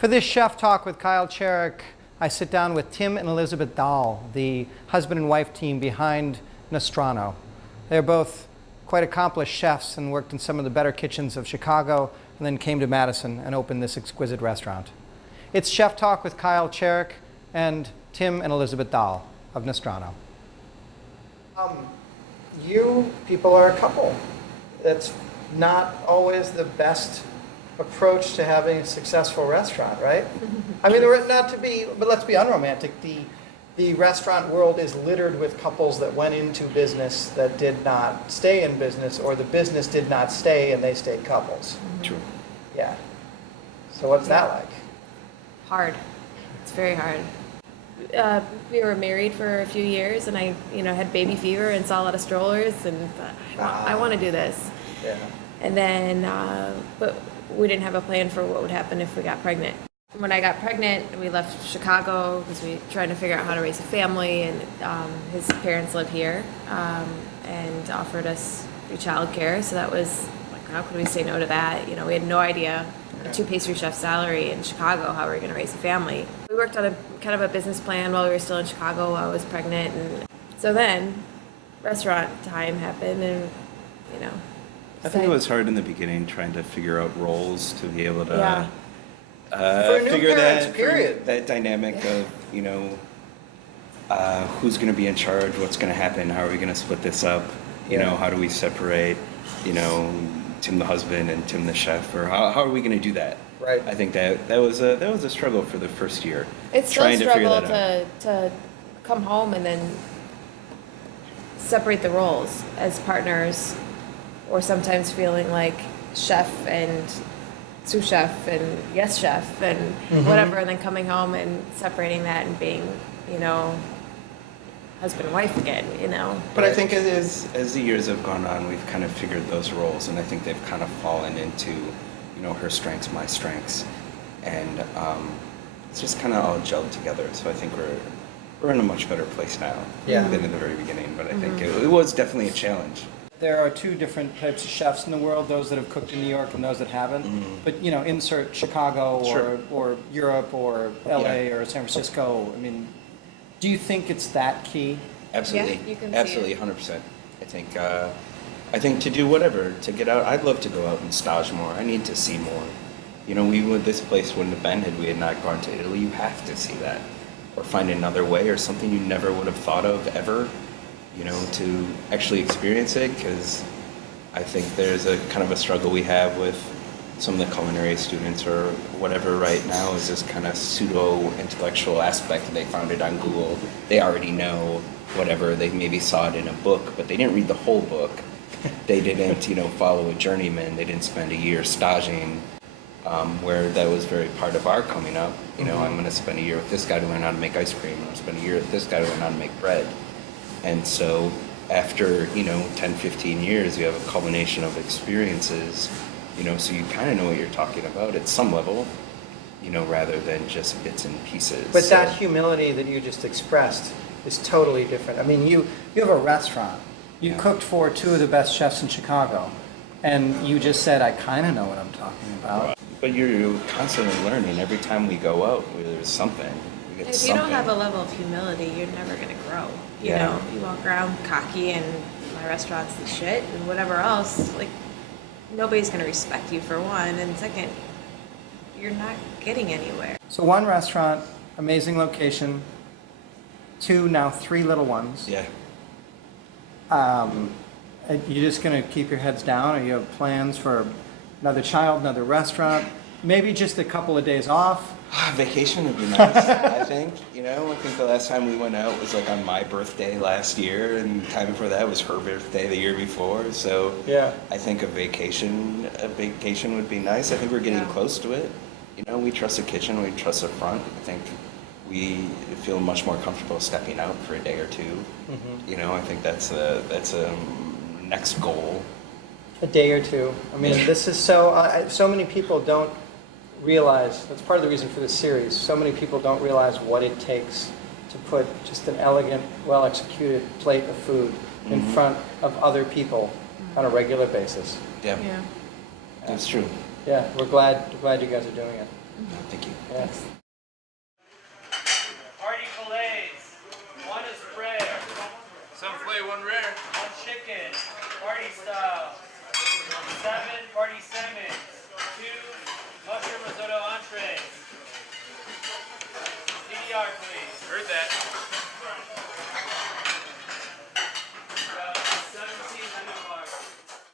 For this Chef Talk with Kyle Cherek, I sit down with Tim and Elizabeth Dahl, the husband and wife team behind Nostrano. They're both quite accomplished chefs and worked in some of the better kitchens of Chicago, and then came to Madison and opened this exquisite restaurant. It's Chef Talk with Kyle Cherek and Tim and Elizabeth Dahl of Nostrano. You people are a couple. That's not always the best approach to having a successful restaurant, right? I mean, not to be, but let's be unromantic. The restaurant world is littered with couples that went into business that did not stay in business, or the business did not stay and they stayed couples. True. Yeah. So what's that like? Hard. It's very hard. We were married for a few years, and I, had baby fever and saw a lot of strollers, and thought, I want to do this. Yeah. And then, but we didn't have a plan for what would happen if we got pregnant. When I got pregnant, we left Chicago because we were trying to figure out how to raise a family, and his parents live here and offered us free childcare. So that was like, how could we say no to that? We had no idea, a 2 pastry chef salary in Chicago, how we were going to raise a family. We worked on a kind of a business plan while we were still in Chicago while I was pregnant, and so then restaurant time happened, and I think it was hard in the beginning trying to figure out roles to be able to figure that dynamic of who's going to be in charge, what's going to happen, how are we going to split this up, how do we separate Tim the husband and Tim the chef, or how are we going to do that? Right. I think that was a struggle for the first year. It's still a struggle to come home and then separate the roles as partners, or sometimes feeling like chef and sous chef and yes chef and whatever, and then coming home and separating that and being, husband and wife again, But I think as the years have gone on, we've kind of figured those roles, and I think they've kind of fallen into, her strengths, my strengths, and it's just kind of all gelled together. So I think we're in a much better place now than in the very beginning. But I think it was definitely a challenge. There are 2 different types of chefs in the world, those that have cooked in New York and those that haven't. But, insert Chicago or Europe or LA or San Francisco. I mean, do you think it's that key? Absolutely. Yeah, you can Absolutely, 100%. I think to do whatever, to get out, I'd love to go out and stage more. I need to see more. This place wouldn't have been had we had not gone to Italy. You have to see that. Or find another way, or something you never would have thought of ever. To actually experience it, because I think there's a kind of a struggle we have with some of the culinary students or whatever right now, is this kind of pseudo-intellectual aspect that they found it on Google. They already know whatever, they maybe saw it in a book, but they didn't read the whole book. They didn't, follow a journeyman. They didn't spend a year staging, where that was very part of our coming up. I'm going to spend a year with this guy to learn how to make ice cream. I'm going to spend a year with this guy to learn how to make bread. And so after, 10, 15 years, you have a culmination of experiences, so you kind of know what you're talking about at some level, rather than just bits and pieces. But that humility that you just expressed is totally different. I mean, you have a restaurant. You cooked for 2 of the best chefs in Chicago, and you just said, I kind of know what I'm talking about. But you're constantly learning. Every time we go out, there's something. If you don't have a level of humility, you're never going to grow. You walk around cocky and my restaurant's the shit and whatever else, like, nobody's going to respect you for one, and second, you're not getting anywhere. So 1 restaurant, amazing location, 2, now 3 little ones. Yeah. You just going to keep your heads down, or you have plans for another child, another restaurant, maybe just a couple of days off? Vacation would be nice, I think. I think the last time we went out was like on my birthday last year, and the time before that was her birthday the year before. So yeah, I think a vacation would be nice. I think we're getting close to it. We trust the kitchen, we trust the front. I think we feel much more comfortable stepping out for a day or 2. I think that's a next goal. A day or 2. I mean, this is so many people don't realize, that's part of the reason for this series, so many people don't realize what it takes to put just an elegant, well-executed plate of food in front of other people on a regular basis. Yeah. That's true. Yeah, we're glad you guys are doing it. Thank you. Yes. Party fillets, 1 is spread, Some filet, one rare. 1 chicken, party style, 7 party salmon, 2